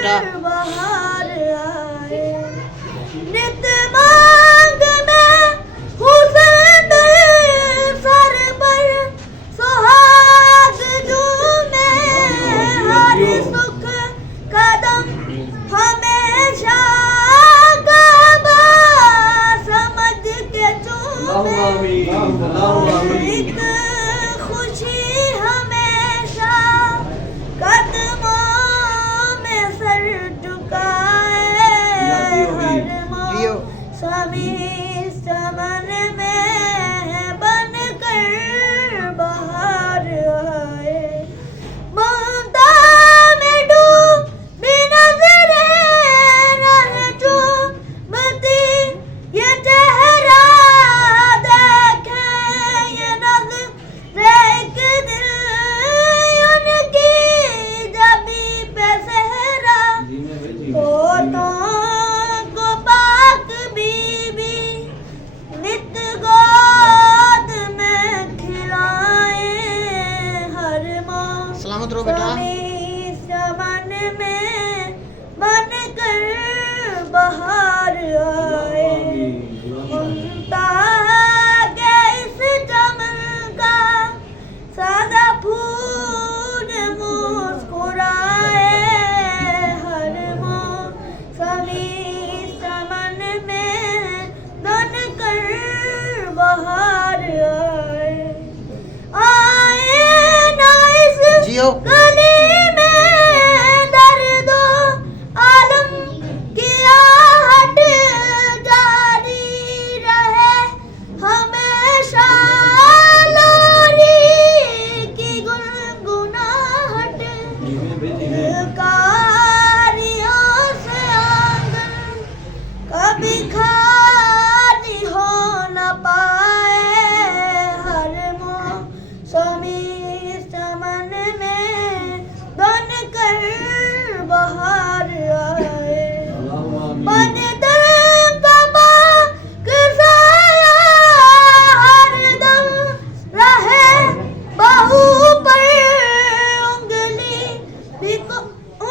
बेटा। बाहर आए नित मांग में हुस्न सर पर सुहाग झूमे हर सुख कदम हमेशा काबा समझ के चूमे एक खुशी हमेशा कदमों में सर झुकाए हर मौसमी समन में बनकर बाहर आए ममता में डूबी नजरें रहे चूमती ये चेहरा देखे ये नजरें एक दिल उनकी जबी पे सहरा होठों को पाक बीबी नित गोद में खिलाए हर सलामत रहो बेटा। मौसमी समन में बनकर बाहर आए मुमता के इस चमन का सादा फूल मुस्कुराए हर मौसमी समन में बनकर बाहर आए ना इस जियो। गली में दर्दो आलम की आहट जारी रहे हमेशा लोरी की गुनगुनाहट कारियों से आंगन कभी खाली हो न पाए हर मौसमी समन में बनकर बाहर आए मन दर कबा साया हरदम रहे बहू पर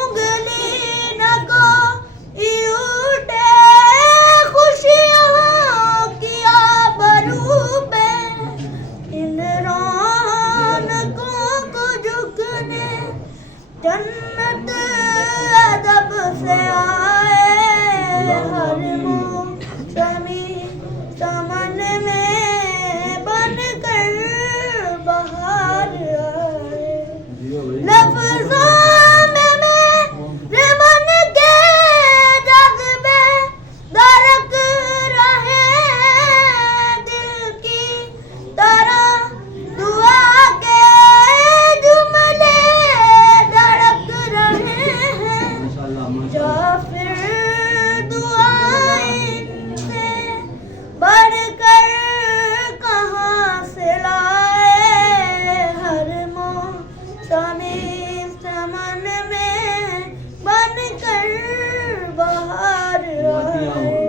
उंगली न को उठे खुशियों की आबरू पे इन रौनकों को झुकने जन्नत अदब से आए हर मौसमी समन में बनकर बाहर आए लफ्ज़ों में मेरे मन के जज्बे दरक रहे दिल की तरह दुआ के जुमले धड़क रहे हैं या फिर दुआएं इनसे बढ़कर कहाँ से लाए हर मौसमी समन में बनकर बाहर आए